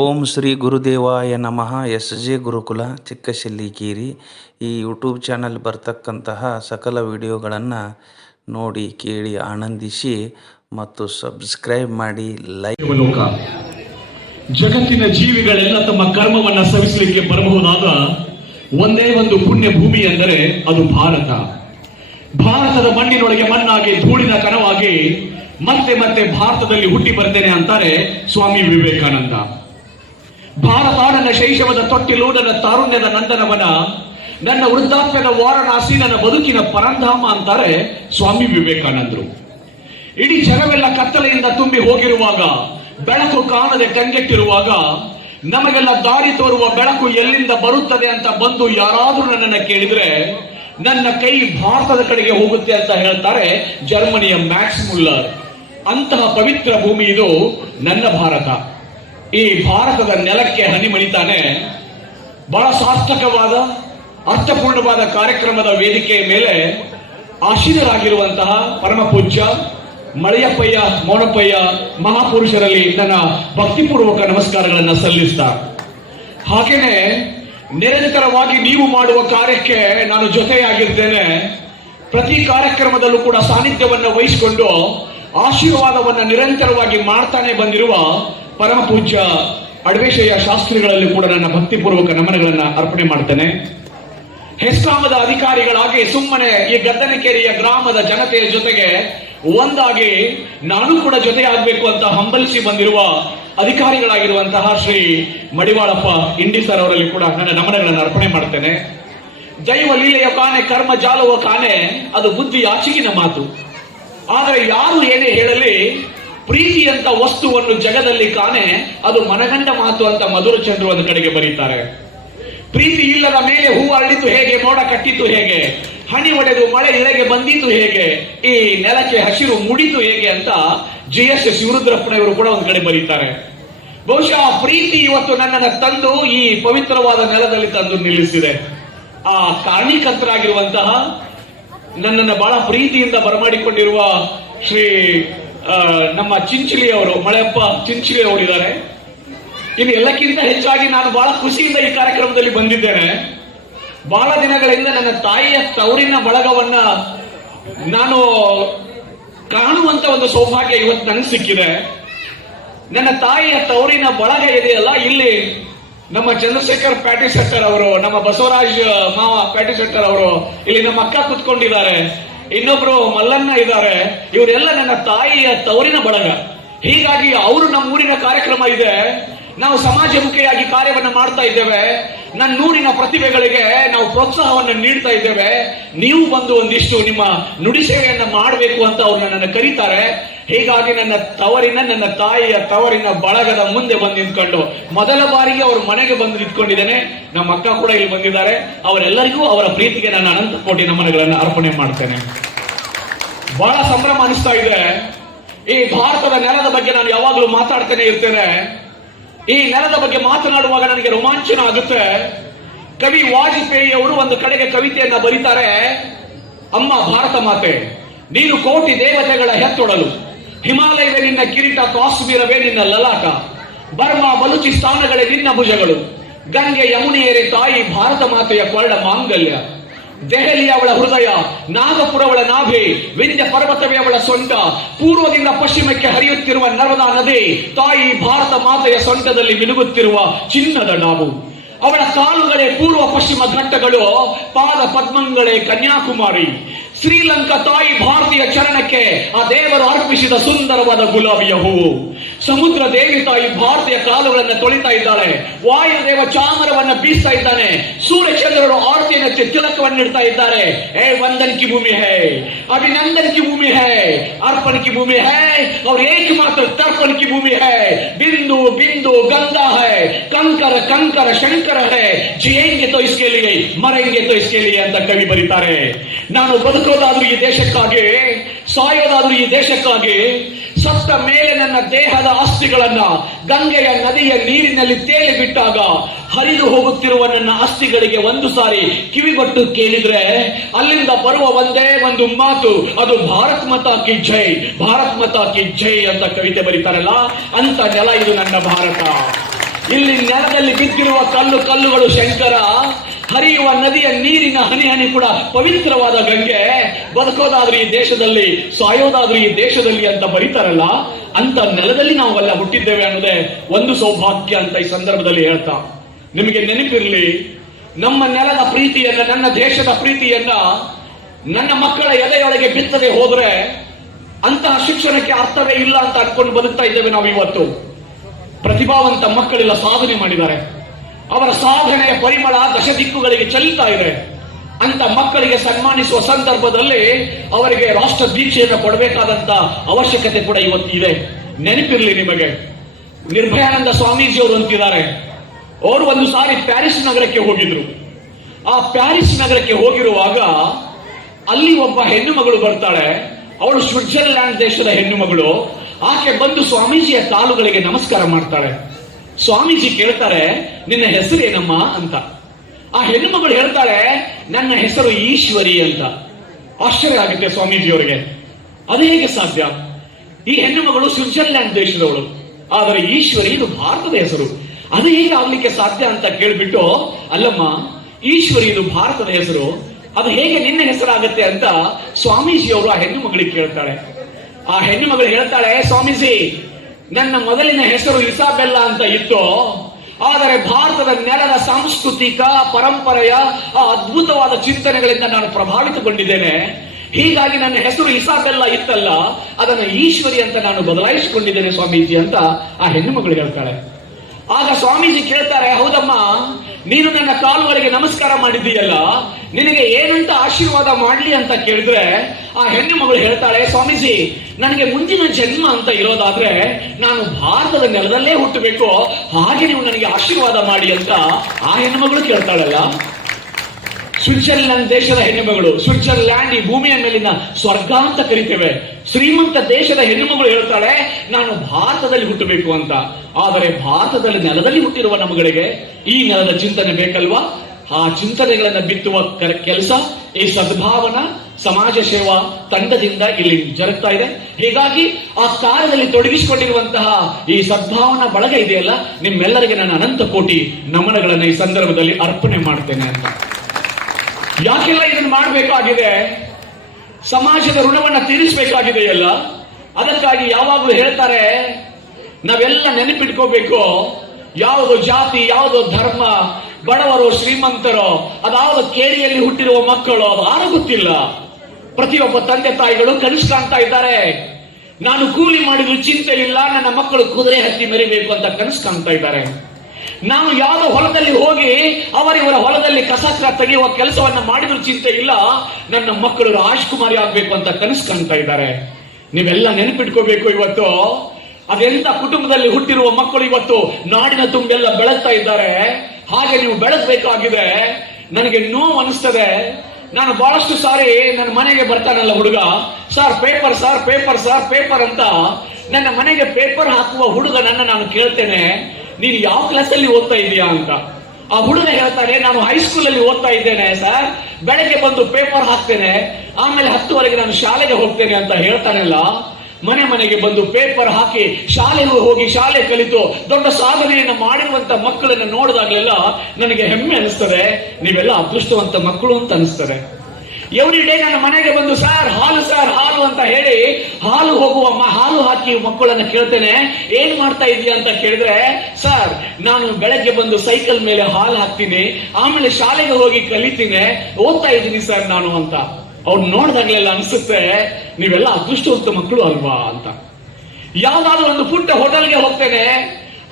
ಓಂ ಶ್ರೀ ಗುರುದೇವಾಯ ನಮಃ. S J ಗುರುಕುಲ ಚಿಕ್ಕಶೆಲ್ಲಿಕೇರಿ. ಈ YouTube channel ಬರ್ತಕ್ಕಂತಹ ಸಕಲ ವಿಡಿಯೋಗಳನ್ನು ನೋಡಿ ಕೇಳಿ ಆನಂದಿಸಿ ಮತ್ತು ಸಬ್ಸ್ಕ್ರೈಬ್ ಮಾಡಿ. ಲೋಕ ಜಗತ್ತಿನ ಜೀವಿಗಳೆಲ್ಲ ತಮ್ಮ ಕರ್ಮವನ್ನು ಸವಿಸಲಿಕ್ಕೆ ಬರಬಹುದಾದ ಒಂದೇ ಒಂದು ಪುಣ್ಯ ಭೂಮಿ ಎಂದರೆ ಅದು ಭಾರತ. ಭಾರತದ ಮಣ್ಣಿನೊಳಗೆ ಮಣ್ಣಾಗಿ ಧೂಳಿನ ಕಣವಾಗಿ ಮತ್ತೆ ಮತ್ತೆ ಭಾರತದಲ್ಲಿ ಹುಟ್ಟಿ ಬರ್ತೇನೆ ಅಂತಾರೆ ಸ್ವಾಮಿ ವಿವೇಕಾನಂದ. ಭಾರತ ನನ್ನ ಶೈಶವದ ತೊಟ್ಟಿಲು, ನನ್ನ ತಾರುಣ್ಯದ ನಂದನವನ, ನನ್ನ ವೃದ್ಧಾಪ್ಯದ ವಾರಣಾಸಿ, ನನ್ನ ಬದುಕಿನ ಪರಂಧಾಮ ಅಂತಾರೆ ಸ್ವಾಮಿ ವಿವೇಕಾನಂದರು. ಇಡೀ ಜಗವೆಲ್ಲ ಕತ್ತಲೆಯಿಂದ ತುಂಬಿ ಹೋಗಿರುವಾಗ, ಬೆಳಕು ಕಾಣದೆ ಕಂಗೆಟ್ಟಿರುವಾಗ, ನಮಗೆಲ್ಲ ದಾರಿ ತೋರುವ ಬೆಳಕು ಎಲ್ಲಿಂದ ಬರುತ್ತದೆ ಅಂತ ಬಂದು ಯಾರಾದ್ರೂ ನನ್ನನ್ನು ಕೇಳಿದ್ರೆ ನನ್ನ ಕೈ ಭಾರತದ ಕಡೆಗೆ ಹೋಗುತ್ತೆ ಅಂತ ಹೇಳ್ತಾರೆ ಜರ್ಮನಿಯ ಮ್ಯಾಕ್ಸ್ ಮುಲ್ಲರ್. ಅಂತಹ ಪವಿತ್ರ ಭೂಮಿ ಇದು ನನ್ನ ಭಾರತ. ಈ ಭಾರತದ ನೆಲಕ್ಕೆ ಹನಿಮಣಿತಾನೆ ಬಹಳ ಸಾರ್ಥಕವಾದ ಅರ್ಥಪೂರ್ಣವಾದ ಕಾರ್ಯಕ್ರಮದ ವೇದಿಕೆಯ ಮೇಲೆ ಆಶೀನರಾಗಿರುವಂತಹ ಪರಮ ಪೂಜ್ಯ ಮಳೆಯಪ್ಪಯ್ಯ ಮೋನಪ್ಪಯ್ಯ ಮಹಾಪುರುಷರಲ್ಲಿ ನನ್ನ ಭಕ್ತಿಪೂರ್ವಕ ನಮಸ್ಕಾರಗಳನ್ನು ಸಲ್ಲಿಸ್ತಾ, ಹಾಗೇನೆ ನಿರಂತರವಾಗಿ ನೀವು ಮಾಡುವ ಕಾರ್ಯಕ್ಕೆ ನಾನು ಜೊತೆಯಾಗಿರ್ತೇನೆ. ಪ್ರತಿ ಕಾರ್ಯಕ್ರಮದಲ್ಲೂ ಕೂಡ ಸಾನ್ನಿಧ್ಯವನ್ನು ವಹಿಸಿಕೊಂಡು ಆಶೀರ್ವಾದವನ್ನು ನಿರಂತರವಾಗಿ ಮಾಡ್ತಾನೆ ಬಂದಿರುವ ಪರಮ ಪೂಜ್ಯ ಅಡವೇಶಯ್ಯ ಶಾಸ್ತ್ರಿಗಳಲ್ಲಿ ಕೂಡ ನನ್ನ ಭಕ್ತಿಪೂರ್ವಕ ನಮನಗಳನ್ನು ಅರ್ಪಣೆ ಮಾಡ್ತೇನೆ. ಹೆಸ್ಕಾಮದ ಅಧಿಕಾರಿಗಳಾಗಿ ಸುಮ್ಮನೆ ಈ ಗದ್ದನಕೆರೆಯ ಗ್ರಾಮದ ಜನತೆಯ ಜೊತೆಗೆ ಒಂದಾಗಿ ನಾನು ಕೂಡ ಜೊತೆಯಾಗಬೇಕು ಅಂತ ಹಂಬಲಿಸಿ ಬಂದಿರುವ ಅಧಿಕಾರಿಗಳಾಗಿರುವಂತಹ ಶ್ರೀ ಮಡಿವಾಳಪ್ಪ ಇಂಡಿ ಸರ್ ಅವರಲ್ಲಿ ಕೂಡ ನನ್ನ ನಮನಗಳನ್ನು ಅರ್ಪಣೆ ಮಾಡ್ತೇನೆ. ದೈವ ಲೀಲೆಯ ಕಾನೆ, ಕರ್ಮ ಜಾಲುವ ಕಾನೆ, ಅದು ಬುದ್ಧಿ ಆಚೆಗಿನ ಮಾತು. ಆದರೆ ಯಾರು ಏನೇ ಹೇಳಲಿ, ಪ್ರೀತಿ ಅಂತ ವಸ್ತುವನ್ನು ಜಗದಲ್ಲಿ ಕಾನೆ, ಅದು ಮನಗಂಡ ಮಾತು ಅಂತ ಮಧುರಚಂದ್ರ ಒಂದು ಕಡೆಗೆ ಬರೀತಾರೆ. ಪ್ರೀತಿ ಇಲ್ಲದ ಮೇಲೆ ಹೂ ಅರಳಿತು ಹೇಗೆ, ಮೋಡ ಕಟ್ಟಿತು ಹೇಗೆ, ಹನಿ ಒಡೆದು ಮಳೆ ಇಳೆಗೆ ಬಂದಿತು ಹೇಗೆ, ಈ ನೆಲಕ್ಕೆ ಹಸಿರು ಮುಡಿತು ಹೇಗೆ ಅಂತ GS ಶಿವರುದ್ರಪ್ಪನವರು ಕೂಡ ಒಂದು ಕಡೆ ಬರೀತಾರೆ. ಬಹುಶಃ ಪ್ರೀತಿ ಇವತ್ತು ನನ್ನನ್ನು ತಂದು ಈ ಪವಿತ್ರವಾದ ನೆಲದಲ್ಲಿ ತಂದು ನಿಲ್ಲಿಸಿದೆ. ಆ ಕಾರಣೀಕರ್ತರಾಗಿರುವಂತಹ ನನ್ನನ್ನು ಬಹಳ ಪ್ರೀತಿಯಿಂದ ಬರಮಾಡಿಕೊಂಡಿರುವ ಶ್ರೀ ನಮ್ಮ ಚಿಂಚಲಿ ಅವರು, ಮಳೆಯಪ್ಪ ಚಿಂಚಲಿ ಅವರಿದ್ದಾರೆ. ಇನ್ನು ಎಲ್ಲಕ್ಕಿಂತ ಹೆಚ್ಚಾಗಿ ನಾನು ಬಹಳ ಖುಷಿಯಿಂದ ಈ ಕಾರ್ಯಕ್ರಮದಲ್ಲಿ ಬಂದಿದ್ದೇನೆ. ಬಹಳ ದಿನಗಳಿಂದ ನನ್ನ ತಾಯಿಯ ತವರಿನ ಬಳಗವನ್ನ ನಾನು ಕಾಣುವಂತ ಒಂದು ಸೌಭಾಗ್ಯ ಇವತ್ತು ನನಗೆ ಸಿಕ್ಕಿದೆ. ನನ್ನ ತಾಯಿಯ ತವರಿನ ಬಳಗ ಇದೆಯಲ್ಲ, ಇಲ್ಲಿ ನಮ್ಮ ಚಂದ್ರಶೇಖರ್ ಪ್ಯಾಟಿ ಶೆಟ್ಟರ್ ಅವರು, ನಮ್ಮ ಬಸವರಾಜ್ ಮಾವ ಪ್ಯಾಟಿ ಶೆಟ್ಟರ್ ಅವರು, ಇಲ್ಲಿ ನಮ್ಮ ಅಕ್ಕ ಕುತ್ಕೊಂಡಿದ್ದಾರೆ, ಇನ್ನೊಬ್ರು ಮಲ್ಲಣ್ಣ ಇದ್ದಾರೆ. ಇವರೆಲ್ಲ ನನ್ನ ತಾಯಿಯ ತವರಿನ ಬಳಗ. ಹೀಗಾಗಿ ಅವರು ನಮ್ಮ ಊರಿನ ಕಾರ್ಯಕ್ರಮ ಇದೆ, ನಾವು ಸಮಾಜಮುಖಿಯಾಗಿ ಕಾರ್ಯವನ್ನು ಮಾಡ್ತಾ ಇದ್ದೇವೆ, ನನ್ನ ಊರಿನ ಪ್ರತಿಭೆಗಳಿಗೆ ನಾವು ಪ್ರೋತ್ಸಾಹವನ್ನು ನೀಡ್ತಾ ಇದ್ದೇವೆ, ನೀವು ಬಂದು ಒಂದಿಷ್ಟು ನಿಮ್ಮ ನುಡಿ ಸೇವೆಯನ್ನ ಮಾಡಬೇಕು ಅಂತ ಅವ್ರು ನನ್ನನ್ನು ಕರೀತಾರೆ. ಹೀಗಾಗಿ ನನ್ನ ತಾಯಿಯ ತವರಿನ ಬಳಗದ ಮುಂದೆ ಬಂದು ನಿಂತ್ಕೊಂಡು ಮೊದಲ ಬಾರಿಗೆ ಅವ್ರ ಮನೆಗೆ ಬಂದು ನಿಂತ್ಕೊಂಡಿದ್ದೇನೆ. ನಮ್ಮ ಅಕ್ಕ ಕೂಡ ಇಲ್ಲಿ ಬಂದಿದ್ದಾರೆ. ಅವರೆಲ್ಲರಿಗೂ ಅವರ ಪ್ರೀತಿಗೆ ನಾನು ಅನಂತ ಕೋಟಿ ನಮನಗಳನ್ನು ಅರ್ಪಣೆ ಮಾಡ್ತೇನೆ. ಬಹಳ ಸಂಭ್ರಮ ಅನಿಸ್ತಾ ಇದೆ. ಈ ಭಾರತದ ನೆಲದ ಬಗ್ಗೆ ನಾನು ಯಾವಾಗಲೂ ಮಾತಾಡ್ತೇನೆ ಇರ್ತೇನೆ. ಈ ನೆಲದ ಬಗ್ಗೆ ಮಾತನಾಡುವಾಗ ನನಗೆ ರೋಮಾಂಚನ ಆಗುತ್ತೆ. ಕವಿ ವಾಜಪೇಯಿ ಅವರು ಒಂದು ಕಡೆಗೆ ಕವಿತೆಯನ್ನ ಬರೀತಾರೆ. ಅಮ್ಮ ಭಾರತ ಮಾತೆ, ನೀನು ಕೋಟಿ ದೇವತೆಗಳ ಹೆತ್ತೊಡಲು, ಹಿಮಾಲಯವೇ ನಿನ್ನ ಕಿರೀಟ, ಕಾಶ್ಮೀರವೇ ನಿನ್ನ ಲಲಾಟ, ಬರ್ಮಾ ಬಲೂಚಿಸ್ತಾನಗಳೇ ನಿನ್ನ ಭುಜಗಳು, ಗಂಗೆ ಯಮುನೆಯರೇ ತಾಯಿ ಭಾರತ ಮಾತೆಯ ಕೊರಡ ಮಾಂಗಲ್ಯ, ದೆಹಲಿ ಅವಳ ಹೃದಯ, ನಾಗಪುರ ಅವಳ ನಾಭಿ, ವಿಂಧ್ಯ ಪರ್ವತವೇ ಅವಳ ಸೊಂಟ, ಪೂರ್ವದಿಂದ ಪಶ್ಚಿಮಕ್ಕೆ ಹರಿಯುತ್ತಿರುವ ನರ್ಮದಾ ನದಿ ತಾಯಿ ಭಾರತ ಮಾತೆಯ ಸೊಂಟದಲ್ಲಿ ಮಿನುಗುತ್ತಿರುವ ಚಿನ್ನದ ಡಾಬು, ಅವಳ ಕಾಲುಗಳೇ ಪೂರ್ವ ಪಶ್ಚಿಮ ಘಟ್ಟಗಳು, ಪಾದ ಪದ್ಮಗಳೇ ಕನ್ಯಾಕುಮಾರಿ, ಶ್ರೀಲಂಕಾ ತಾಯಿ ಭಾರತೀಯ ಚರಣಕ್ಕೆ ಆ ದೇವರು ಅರ್ಪಿಸಿದ ಸುಂದರವಾದ ಗುಲಾಬಿಯ ಹೂವು, ಸಮುದ್ರ ದೇವಿ ತಾಯಿ ಭಾರತೀಯ ಕಾಲುಗಳನ್ನು ತೊಳಿತಾ ಇದ್ದಾಳೆ, ವಾಯುದೇವ ಚಾಮರವನ್ನ ಬೀಸ್ತಾ ಇದ್ದಾನೆ, ಸೂರ್ಯಚಂದ್ರರು ಆರತಿಯನ್ನು ತಿಲಕವನ್ನು ನೀಡ್ತಾ ಇದ್ದಾರೆ. ವಂದನ್ ಕಿ ಭೂಮಿ ಹೈ, ಅಭಿನಂದನ್ ಕಿ ಭೂಮಿ ಹೈ, अर्पण की भूमि है और एकमात्र तर्पण की भूमि है. बिंदु बिंदु गंगा है, कंकर कंकर शंकर है, जिएंगे तो इसके लिए, मरेंगे तो इसके लिए ಅಂತ ಕವಿ ಬರೀತಾರೆ. ನಾನು ಬದುಕೋದಾದ್ರೂ ಈ ದೇಶಕ್ಕಾಗಿ, ಸಾಯೋದಾದ್ರೂ ಈ ದೇಶಕ್ಕಾಗಿ, ಸತ್ತ ಮೇಲೆ ನನ್ನ ದೇಹದ ಅಸ್ಥಿಗಳನ್ನ ಗಂಗೆಯ ನದಿಯ ನೀರಿನಲ್ಲಿ ತೇಲಿ ಬಿಟ್ಟಾಗ ಹರಿದು ಹೋಗುತ್ತಿರುವ ನನ್ನ ಅಸ್ಥಿಗಳಿಗೆ ಒಂದು ಸಾರಿ ಕಿವಿಗೊಟ್ಟು ಕೇಳಿದ್ರೆ ಅಲ್ಲಿಂದ ಬರುವ ಒಂದೇ ಒಂದು ಮಾತು, ಅದು ಭಾರತ್ ಮಾತಾ ಕಿ ಜೈ, ಭಾರತ್ ಮಾತಾ ಕಿ ಜೈ ಅಂತ ಕವಿತೆ ಬರೀತಾರಲ್ಲ, ಅಂತ ನೆಲ ಇದು ನನ್ನ ಭಾರತ. ಇಲ್ಲಿ ನೆಲದಲ್ಲಿ ಬಿದ್ದಿರುವ ಕಲ್ಲುಗಳು ಶಂಕರ, ಹರಿಯುವ ನದಿಯ ನೀರಿನ ಹನಿ ಹನಿ ಕೂಡ ಪವಿತ್ರವಾದ ಗಂಗೆ, ಬದುಕೋದಾದ್ರೂ ಈ ದೇಶದಲ್ಲಿ, ಸಾಯೋದಾದ್ರೂ ಈ ದೇಶದಲ್ಲಿ ಅಂತ ಬರೀತಾರಲ್ಲ, ಅಂತ ನೆಲದಲ್ಲಿ ನಾವೆಲ್ಲ ಹುಟ್ಟಿದ್ದೇವೆ ಅನ್ನೋದೇ ಒಂದು ಸೌಭಾಗ್ಯ ಅಂತ ಈ ಸಂದರ್ಭದಲ್ಲಿ ಹೇಳ್ತಾ, ನಿಮಗೆ ನೆನಪಿರ್ಲಿ, ನಮ್ಮ ನೆಲದ ಪ್ರೀತಿಯನ್ನ, ನನ್ನ ದೇಶದ ಪ್ರೀತಿಯನ್ನ ನನ್ನ ಮಕ್ಕಳ ಎದೆಯೊಳಗೆ ಬಿತ್ತದೆ ಹೋದ್ರೆ ಅಂತಹ ಶಿಕ್ಷಣಕ್ಕೆ ಅರ್ಥವೇ ಇಲ್ಲ ಅಂತ ಅನ್ಕೊಂಡು ಬದುಕ್ತಾ ಇದ್ದೇವೆ ನಾವು ಇವತ್ತು. ಪ್ರತಿಭಾವಂತ ಮಕ್ಕಳೆಲ್ಲ ಸಾಧನೆ ಮಾಡಿದ್ದಾರೆ, ಅವರ ಸಾಧನೆಯ ಪರಿಮಳ ದಶ ದಿಕ್ಕುಗಳಿಗೆ ಚೆಲ್ತಾ ಇದೆ. ಅಂತ ಮಕ್ಕಳಿಗೆ ಸನ್ಮಾನಿಸುವ ಸಂದರ್ಭದಲ್ಲಿ ಅವರಿಗೆ ರಾಷ್ಟ್ರ ದೀಕ್ಷೆಯನ್ನು ಕೊಡಬೇಕಾದಂತ ಅವಶ್ಯಕತೆ ಕೂಡ ಇವತ್ತಿದೆ. ನೆನಪಿರ್ಲಿ ನಿಮಗೆ, ನಿರ್ಭಯಾನಂದ ಸ್ವಾಮೀಜಿಯವರು ಅಂತಿದ್ದಾರೆ, ಅವರು ಒಂದು ಸಾರಿ ಪ್ಯಾರಿಸ್ ನಗರಕ್ಕೆ ಹೋಗಿದ್ರು. ಆ ಪ್ಯಾರಿಸ್ ನಗರಕ್ಕೆ ಹೋಗಿರುವಾಗ ಅಲ್ಲಿ ಒಬ್ಬ ಹೆಣ್ಣು ಮಗಳು ಬರ್ತಾಳೆ. ಅವಳು ಸ್ವಿಟ್ಜರ್ಲ್ಯಾಂಡ್ ದೇಶದ ಹೆಣ್ಣು ಮಗಳು. ಆಕೆ ಬಂದು ಸ್ವಾಮೀಜಿಯ ಕಾಲುಗಳಿಗೆ ನಮಸ್ಕಾರ ಮಾಡ್ತಾಳೆ. ಸ್ವಾಮೀಜಿ ಕೇಳ್ತಾರೆ, ನಿನ್ನ ಹೆಸರೇನಮ್ಮ ಅಂತ. ಆ ಹೆಣ್ಣು ಮಗಳು ಹೇಳ್ತಾಳೆ, ನನ್ನ ಹೆಸರು ಈಶ್ವರಿ ಅಂತ. ಆಶ್ಚರ್ಯ ಆಗುತ್ತೆ ಸ್ವಾಮೀಜಿಯವರಿಗೆ, ಅದು ಹೇಗೆ ಸಾಧ್ಯ? ಈ ಹೆಣ್ಣು ಮಗಳು ಸ್ವಿಟ್ಜರ್ಲ್ಯಾಂಡ್ ದೇಶದವಳು, ಆದರೆ ಈಶ್ವರಿ ಇದು ಭಾರತದ ಹೆಸರು, ಅದು ಹೇಗೆ ಆಗ್ಲಿಕ್ಕೆ ಸಾಧ್ಯ ಅಂತ ಕೇಳ್ಬಿಟ್ಟು, ಅಲ್ಲಮ್ಮ ಈಶ್ವರಿ ಇದು ಭಾರತದ ಹೆಸರು, ಅದು ಹೇಗೆ ನಿನ್ನ ಹೆಸರಾಗತ್ತೆ ಅಂತ ಸ್ವಾಮೀಜಿಯವರು ಆ ಹೆಣ್ಣು ಮಗಳಿಗೆ ಕೇಳ್ತಾಳೆ. ಆ ಹೆಣ್ಣು ಮಗಳು ಹೇಳ್ತಾಳೆ, ಸ್ವಾಮೀಜಿ ನನ್ನ ಮೊದಲಿನ ಹೆಸರು ಇಸಾಬೆಲ್ಲಾ ಅಂತ ಇತ್ತು, ಆದರೆ ಭಾರತದ ನೆಲದ ಸಾಂಸ್ಕೃತಿಕ ಪರಂಪರೆಯ ಆ ಅದ್ಭುತವಾದ ಚಿಂತನೆಗಳಿಂದ ನಾನು ಪ್ರಭಾವಿತಗೊಂಡಿದ್ದೇನೆ. ಹೀಗಾಗಿ ನನ್ನ ಹೆಸರು ಇಸಾಬೆಲ್ಲಾ ಇತ್ತಲ್ಲ, ಅದನ್ನು ಈಶ್ವರಿ ಅಂತ ನಾನು ಬದಲಾಯಿಸಿಕೊಂಡಿದ್ದೇನೆ ಸ್ವಾಮೀಜಿ ಅಂತ ಆ ಹೆಣ್ಣು ಮಗಳು ಹೇಳ್ತಾಳೆ. ಆಗ ಸ್ವಾಮೀಜಿ ಕೇಳ್ತಾರೆ, ಹೌದಮ್ಮ, ನೀನು ನನ್ನ ಕಾಲುಗಳಿಗೆ ನಮಸ್ಕಾರ ಮಾಡಿದ್ದೀಯಲ್ಲ, ನಿನಗೆ ಏನಂತ ಆಶೀರ್ವಾದ ಮಾಡ್ಲಿ ಅಂತ ಕೇಳಿದ್ರೆ ಆ ಹೆಣ್ಣು ಮಗಳು ಹೇಳ್ತಾಳೆ, ಸ್ವಾಮೀಜಿ ನನಗೆ ಮುಂದಿನ ಜನ್ಮ ಅಂತ ಇರೋದಾದ್ರೆ ನಾನು ಭಾರತದ ನೆಲದಲ್ಲೇ ಹುಟ್ಟಬೇಕು, ಹಾಗೆ ನೀವು ನನಗೆ ಆಶೀರ್ವಾದ ಮಾಡಿ ಅಂತ ಆ ಹೆಣ್ಣು ಮಗಳು ಕೇಳ್ತಾಳಲ್ಲ. ಸ್ವಿಟ್ಜರ್ಲ್ಯಾಂಡ್ ದೇಶದ ಹೆಣ್ಣುಮಗಳು, ಸ್ವಿಟ್ಜರ್ಲ್ಯಾಂಡ್ ಈ ಭೂಮಿಯ ಮೇಲಿನ ಸ್ವರ್ಗ ಅಂತ ಕರಿತೇವೆ. ಶ್ರೀಮಂತ ದೇಶದ ಹೆಣ್ಣುಮಗಳು ಹೇಳ್ತಾಳೆ, ನಾನು ಭಾರತದಲ್ಲಿ ಹುಟ್ಟಬೇಕು ಅಂತ. ಆದರೆ ಭಾರತದಲ್ಲಿ ನೆಲದಲ್ಲಿ ಹುಟ್ಟಿರುವ ನಮ್ಮಗಳಿಗೆ ಈ ನೆಲದ ಚಿಂತನೆ ಬೇಕಲ್ವಾ? ಆ ಚಿಂತನೆಗಳನ್ನ ಬಿತ್ತುವ ಕೆಲಸ ಈ ಸದ್ಭಾವನಾ ಸಮಾಜ ಸೇವಾ ತಂಡದಿಂದ ಇಲ್ಲಿ ಜರುಗ್ತಾ ಇದೆ. ಹೀಗಾಗಿ ಆ ಕಾರ್ಯದಲ್ಲಿ ತೊಡಗಿಸಿಕೊಂಡಿರುವಂತಹ ಈ ಸದ್ಭಾವನಾ ಬಳಗ ಇದೆಯಲ್ಲ, ನಿಮ್ಮೆಲ್ಲರಿಗೆ ನಾನು ಅನಂತ ಕೋಟಿ ನಮನಗಳನ್ನು ಈ ಸಂದರ್ಭದಲ್ಲಿ ಅರ್ಪಣೆ ಮಾಡ್ತೇನೆ ಅಂತ. ಯಾಕೆಲ್ಲ ಇದನ್ನು ಮಾಡಬೇಕಾಗಿದೆ? ಸಮಾಜದ ಋಣವನ್ನ ತೀರಿಸಬೇಕಾಗಿದೆಯಲ್ಲ, ಅದಕ್ಕಾಗಿ ಯಾವಾಗಲೂ ಹೇಳ್ತಾರೆ, ನಾವೆಲ್ಲ ನೆನಪಿಟ್ಕೋಬೇಕು, ಯಾವುದೋ ಜಾತಿ, ಯಾವುದೋ ಧರ್ಮ, ಬಡವರು ಶ್ರೀಮಂತರೋ, ಅದಾವುದೋ ಕೇರಿಯಲ್ಲಿ ಹುಟ್ಟಿರುವ ಮಕ್ಕಳು, ಅದು ಯಾರು ಗೊತ್ತಿಲ್ಲ. ಪ್ರತಿಯೊಬ್ಬ ತಂದೆ ತಾಯಿಗಳು ಕನಸು ಕಾಣ್ತಾ ಇದ್ದಾರೆ, ನಾನು ಕೂಲಿ ಮಾಡಿದ್ರು ಚಿಂತೆ ಇಲ್ಲ, ನನ್ನ ಮಕ್ಕಳು ಕುದುರೆ ಹತ್ತಿ ಮೆರಿಬೇಕು ಅಂತ ಕನಸು ಕಾಣ್ತಾ ಇದ್ದಾರೆ. ನಾವು ಯಾವುದೋ ಹೊಲದಲ್ಲಿ ಹೋಗಿ ಅವರಿವರ ಹೊಲದಲ್ಲಿ ಕಸ ತೆಗೆಯುವ ಕೆಲಸವನ್ನ ಮಾಡಿದ್ರು ಚಿಂತೆ ಇಲ್ಲ, ನನ್ನ ಮಕ್ಕಳು ರಾಜ್ಕುಮಾರಿ ಆಗ್ಬೇಕು ಅಂತ ಕನಸು ಕಾಣ್ತಾ ಇದ್ದಾರೆ. ನೀವೆಲ್ಲ ನೆನಪಿಟ್ಕೋಬೇಕು, ಇವತ್ತು ಅದೆಂತ ಕುಟುಂಬದಲ್ಲಿ ಹುಟ್ಟಿರುವ ಮಕ್ಕಳು ಇವತ್ತು ನಾಡಿನ ತುಂಬೆಲ್ಲ ಬೆಳಗ್ತಾ ಇದ್ದಾರೆ. ಹಾಗೆ ನೀವು ಬೆಳಗ್ಬೇಕಾಗಿದೆ. ನನಗೆ ನೋವು ಅನಿಸ್ತದೆ. ನಾನು ಬಹಳಷ್ಟು ಸಾರಿ ನನ್ನ ಮನೆಗೆ ಬರ್ತಾನಲ್ಲ ಹುಡುಗ, sir paper, sir paper, sir paper ಅಂತ ನನ್ನ ಮನೆಗೆ ಪೇಪರ್ ಹಾಕುವ ಹುಡುಗನನ್ನ ನಾನು ಕೇಳ್ತೇನೆ, ನೀನು ಯಾವ ಕ್ಲಾಸಲ್ಲಿ ಓದ್ತಾ ಇದೀಯಾ ಅಂತ. ಆ ಹುಡುಗ ಹೇಳ್ತಾನೆ, ನಾನು ಹೈಸ್ಕೂಲ್ ಅಲ್ಲಿ ಓದ್ತಾ ಇದ್ದೇನೆ ಸರ್, ಬೆಳಗ್ಗೆ ಬಂದು ಪೇಪರ್ ಹಾಕ್ತೇನೆ, ಆಮೇಲೆ 10 ನಾನು ಶಾಲೆಗೆ ಹೋಗ್ತೇನೆ ಅಂತ ಹೇಳ್ತಾನೆಲ್ಲ. ಮನೆಗೆ ಬಂದು ಪೇಪರ್ ಹಾಕಿ ಶಾಲೆಗೂ ಹೋಗಿ ಶಾಲೆ ಕಲಿತು ದೊಡ್ಡ ಸಾಧನೆಯನ್ನು ಮಾಡಿರುವಂತ ಮಕ್ಕಳನ್ನ ನೋಡಿದಾಗಲೆಲ್ಲ ನನಗೆ ಹೆಮ್ಮೆ ಅನಿಸ್ತದೆ. ನೀವೆಲ್ಲ ಅದೃಷ್ಟವಂತ ಮಕ್ಕಳು ಅಂತ ಅನಿಸ್ತದೆ. ಎವ್ರಿ ಡೇ ನನ್ನ ಮನೆಗೆ ಬಂದು ಸರ್ ಹಾಲು ಅಂತ ಹೇಳಿ ಹಾಲು ಹಾಕಿ ಮಕ್ಕಳನ್ನ ಕೇಳ್ತೇನೆ, ಏನ್ ಮಾಡ್ತಾ ಇದೀಯ ಅಂತ ಕೇಳಿದ್ರೆ, ಸರ್ ನಾನು ಬೆಳಗ್ಗೆ ಬಂದು ಸೈಕಲ್ ಮೇಲೆ ಹಾಲು ಹಾಕ್ತೀನಿ, ಆಮೇಲೆ ಶಾಲೆಗೆ ಹೋಗಿ ಕಲಿತೀನಿ, ಓದ್ತಾ ಇದ್ದೀನಿ ಸರ್ ನಾನು ಅಂತ. ಅವ್ರು ನೋಡಿದಾಗ್ಲೆಲ್ಲ ಅನ್ಸುತ್ತೆ, ನೀವೆಲ್ಲ ಅದೃಷ್ಟವಂತ ಮಕ್ಕಳು ಅಲ್ವಾ ಅಂತ. ಯಾವ್ದಾದ್ರು ಒಂದು ಪುಟ್ಟ ಹೋಟೆಲ್ಗೆ ಹೋಗ್ತೇನೆ,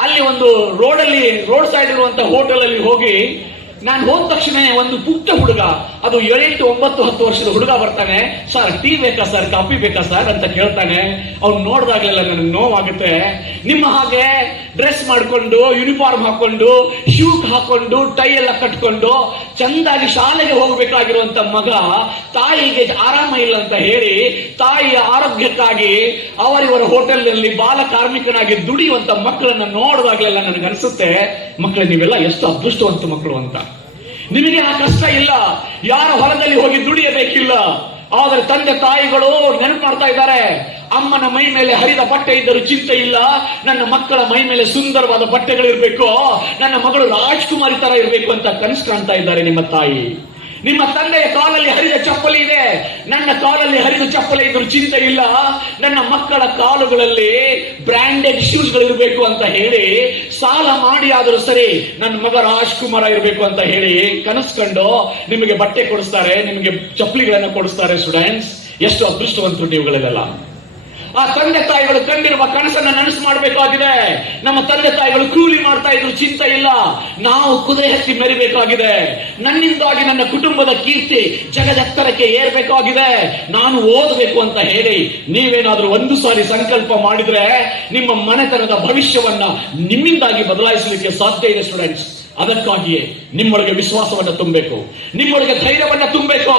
ಅಲ್ಲಿ ಒಂದು ರೋಡ್ ಸೈಡ್ ಇರುವಂತ ಹೋಟೆಲ್ ಅಲ್ಲಿ ಹೋಗಿ ನಾನು ಹೋದ ತಕ್ಷಣ ಒಂದು ಪುಟ್ಟ ಹುಡುಗ, ಅದು 7, 9, 10 ವರ್ಷದ ಹುಡುಗ ಬರ್ತಾನೆ, ಸರ್ ಟೀ ಬೇಕಾ ಸರ್, ಕಾಫಿ ಬೇಕಾ ಸರ್ ಅಂತ ಕೇಳ್ತಾನೆ. ಅವ್ನು ನೋಡಿದಾಗಲೆಲ್ಲ ನನಗೆ ನೋವಾಗುತ್ತೆ. ನಿಮ್ಮ ಹಾಗೆ ಡ್ರೆಸ್ ಮಾಡ್ಕೊಂಡು, ಯೂನಿಫಾರ್ಮ್ ಹಾಕೊಂಡು, ಶೂ ಹಾಕೊಂಡು, ಟೈ ಎಲ್ಲ ಕಟ್ಕೊಂಡು ಚಂದಾಗಿ ಶಾಲೆಗೆ ಹೋಗ್ಬೇಕಾಗಿರುವಂತ ಮಗ ತಾಯಿಗೆ ಆರಾಮ ಇಲ್ಲ ಅಂತ ಹೇಳಿ ತಾಯಿಯ ಆರೋಗ್ಯಕ್ಕಾಗಿ ಅವರಿವರ ಹೋಟೆಲ್ ನಲ್ಲಿ ಬಾಲ ಕಾರ್ಮಿಕನಾಗಿ ದುಡಿಯುವಂತ ಮಕ್ಕಳನ್ನ ನೋಡಿದಾಗಲೆಲ್ಲ ನನಗೆ ಅನಿಸುತ್ತೆ, ಮಕ್ಕಳು ನೀವೆಲ್ಲ ಎಷ್ಟು ಅದೃಷ್ಟವಂತ ಮಕ್ಕಳು ಅಂತ. ನಿಮಗೆ ಆ ಕಷ್ಟ ಇಲ್ಲ, ಯಾರ ಹೊಲದಲ್ಲಿ ಹೋಗಿ ದುಡಿಯಬೇಕಿಲ್ಲ, ಆದರೆ ತಂದೆ ತಾಯಿಗಳು ನೆನಪು ಮಾಡ್ತಾ ಇದ್ದಾರೆ, ಅಮ್ಮನ ಮೈ ಮೇಲೆ ಹರಿದ ಬಟ್ಟೆ ಇದ್ದರೂ ಚಿಂತೆ ಇಲ್ಲ, ನನ್ನ ಮಕ್ಕಳ ಮೈ ಮೇಲೆ ಸುಂದರವಾದ ಬಟ್ಟೆಗಳಿರ್ಬೇಕು, ನನ್ನ ಮಗಳು ರಾಜ್ಕುಮಾರಿ ತರ ಇರಬೇಕು ಅಂತ ಕನಸು ಕಾಣ್ತಾ ಇದ್ದಾರೆ ನಿಮ್ಮ ತಾಯಿ. ನಿಮ್ಮ ತಂದೆಯ ಕಾಲಲ್ಲಿ ಹರಿದ ಚಪ್ಪಲಿ ಇದೆ, ನನ್ನ ಕಾಲಲ್ಲಿ ಹರಿದ ಚಪ್ಪಲಿ ಇದ್ರೂ ಚಿಂತೆ ಇಲ್ಲ, ನನ್ನ ಮಕ್ಕಳ ಕಾಲುಗಳಲ್ಲಿ ಬ್ರಾಂಡೆಡ್ ಶೂಸ್ ಗಳು ಇರಬೇಕು ಅಂತ ಹೇಳಿ ಸಾಲ ಮಾಡಿ ಆದರೂ ಸರಿ ನನ್ನ ಮಗ ರಾಜ್ಕುಮಾರ ಇರಬೇಕು ಅಂತ ಹೇಳಿ ಕನಸು ಕಂಡು ನಿಮಗೆ ಬಟ್ಟೆ ಕೊಡಿಸ್ತಾರೆ, ನಿಮಗೆ ಚಪ್ಪಲಿಗಳನ್ನು ಕೊಡಿಸ್ತಾರೆ. ಸ್ಟೂಡೆಂಟ್ಸ್, ಎಷ್ಟು ಅದೃಷ್ಟವಂತರು ನೀವುಗಳೆಲ್ಲ. ಆ ತಂದೆ ತಾಯಿಗಳು ಕಂಡಿರುವ ಕನಸನ್ನ ನನಸು ಮಾಡಬೇಕಾಗಿದೆ. ನಮ್ಮ ತಂದೆ ತಾಯಿಗಳು ಕೂಲಿ ಮಾಡ್ತಾ ಇದ್ರು, ಚಿಂತೆ ಇಲ್ಲ, ನಾವು ಕುದುರೆ ಹತ್ತಿ ಮೆರಿಬೇಕಾಗಿದೆ. ನನ್ನಿಂದಾಗಿ ನನ್ನ ಕುಟುಂಬದ ಕೀರ್ತಿ ಜಗದೆತ್ತರಕ್ಕೆ ಏರ್ಬೇಕಾಗಿದೆ, ನಾನು ಓದಬೇಕು ಅಂತ ಹೇಳಿ ನೀವೇನಾದ್ರೂ ಒಂದು ಸಾರಿ ಸಂಕಲ್ಪ ಮಾಡಿದ್ರೆ ನಿಮ್ಮ ಮನೆತನದ ಭವಿಷ್ಯವನ್ನ ನಿಮ್ಮಿಂದಾಗಿ ಬದಲಾಯಿಸಲಿಕ್ಕೆ ಸಾಧ್ಯ ಇದೆ ಸ್ಟೂಡೆಂಟ್ಸ್. ಅದಕ್ಕಾಗಿಯೇ ನಿಮ್ಮೊಳಗೆ ವಿಶ್ವಾಸವನ್ನ ತುಂಬಬೇಕು, ನಿಮ್ಮೊಳಗೆ ಧೈರ್ಯವನ್ನ ತುಂಬಬೇಕು.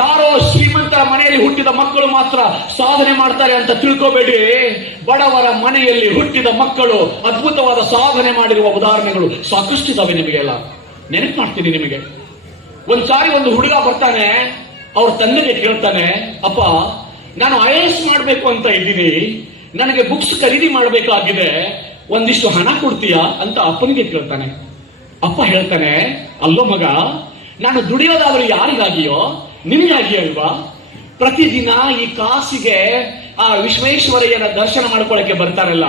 ಯಾರೋ ಶ್ರೀಮಂತರ ಮನೆಯಲ್ಲಿ ಹುಟ್ಟಿದ ಮಕ್ಕಳು ಮಾತ್ರ ಸಾಧನೆ ಮಾಡ್ತಾರೆ ಅಂತ ತಿಳ್ಕೋಬೇಡಿ. ಬಡವರ ಮನೆಯಲ್ಲಿ ಹುಟ್ಟಿದ ಮಕ್ಕಳು ಅದ್ಭುತವಾದ ಸಾಧನೆ ಮಾಡಿರುವ ಉದಾಹರಣೆಗಳು ಸಾಕಷ್ಟು ಇದಾವೆ. ನಿಮಗೆಲ್ಲ ನೆನಪು ಮಾಡ್ತೀನಿ. ನಿಮಗೆ ಒಂದ್ಸಾರಿ ಒಂದು ಹುಡುಗ ಬರ್ತಾನೆ, ಅವ್ರ ತಂದೆಗೆ ಕೇಳ್ತಾನೆ, ಅಪ್ಪ ನಾನು IAS ಮಾಡ್ಬೇಕು ಅಂತ ಇದ್ದೀನಿ, ನನಗೆ ಬುಕ್ಸ್ ಖರೀದಿ ಮಾಡಬೇಕಾಗಿದೆ, ಒಂದಿಷ್ಟು ಹಣ ಕೊಡ್ತೀಯಾ ಅಂತ ಅಪ್ಪನಿಗೆ ಕೇಳ್ತಾನೆ. ಅಪ್ಪ ಹೇಳ್ತಾನೆ, ಅಲ್ಲೋ ಮಗ, ನಾನು ದುಡಿಯೋದಾದ್ರೂ ಯಾರಿಗಾಗಿಯೋ ನಿನಗಾಗಿ ಅಲ್ವಾ? ಪ್ರತಿದಿನ ಈ ಕಾಸಿಗೆ ಆ ವಿಶ್ವೇಶ್ವರಯ್ಯನ ದರ್ಶನ ಮಾಡ್ಕೊಳ್ಳಕ್ಕೆ ಬರ್ತಾರಲ್ಲ,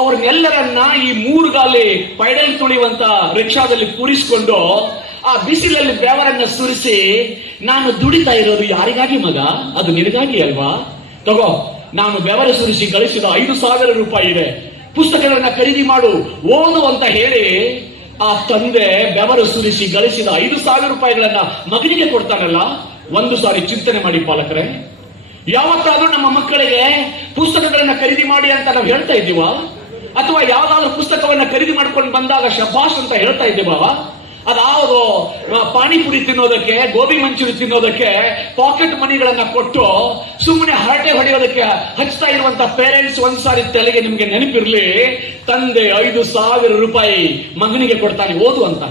ಅವ್ರನ್ನೆಲ್ಲರನ್ನ ಈ 3 ಗಾಲಿ ಪೈಡಲ್ ತುಳಿಯುವಂತ ರಿಕ್ಷಾದಲ್ಲಿ ಕೂರಿಸಿಕೊಂಡು ಆ ಬಿಸಿಲಲ್ಲಿ ಬೆವರನ್ನ ಸುರಿಸಿ ನಾನು ದುಡಿತಾ ಇರೋದು ಯಾರಿಗಾಗಿ ಮಗ? ಅದು ನಿನಗಾಗಿ ಅಲ್ವಾ? ತಗೋ, ನಾನು ಬೆವರ ಸುರಿಸಿ ಗಳಿಸಿದ 5,000 ರೂಪಾಯಿ ಇದೆ, ಪುಸ್ತಕಗಳನ್ನ ಖರೀದಿ ಮಾಡು, ಓದು ಅಂತ ಹೇಳಿ ಆ ತಂದೆ ಬೆವರು ಸುರಿಸಿ ಗಳಿಸಿದ 5,000 ರೂಪಾಯಿಗಳನ್ನ ಮಗನಿಗೆ ಕೊಡ್ತಾನಲ್ಲ. ಒಂದು ಸಾರಿ ಚಿಂತನೆ ಮಾಡಿ ಪಾಲಕರೇ, ಯಾವತ್ತಾದ್ರೂ ನಮ್ಮ ಮಕ್ಕಳಿಗೆ ಪುಸ್ತಕಗಳನ್ನ ಖರೀದಿ ಮಾಡಿ ಅಂತ ನಾವು ಹೇಳ್ತಾ ಇದ್ದೀವ? ಅಥವಾ ಯಾವ್ದಾದ್ರು ಪುಸ್ತಕವನ್ನ ಖರೀದಿ ಮಾಡ್ಕೊಂಡು ಬಂದಾಗ ಶಭಾಷ್ ಅಂತ ಹೇಳ್ತಾ ಇದ್ದೀವ? ಅದಾವುದು ಪಾನಿಪುರಿ ತಿನ್ನೋದಕ್ಕೆ, ಗೋಬಿ ಮಂಚೂರಿ ತಿನ್ನೋದಕ್ಕೆ ಪಾಕೆಟ್ ಮನಿಗಳನ್ನ ಕೊಟ್ಟು ಸುಮ್ಮನೆ ಹರಟೆ ಹೊಡೆಯೋದಕ್ಕೆ ಹಚ್ತಾ ಇರುವಂತ ಪೇರೆಂಟ್ಸ್ ಒಂದ್ಸಾರಿ ತಲೆಗೆ ನಿಮ್ಗೆ ನೆನಪಿರ್ಲಿ, ತಂದೆ 5,000 ರೂಪಾಯಿ ಮಗನಿಗೆ ಕೊಡ್ತಾನೆ, ಓದು ಅಂತ.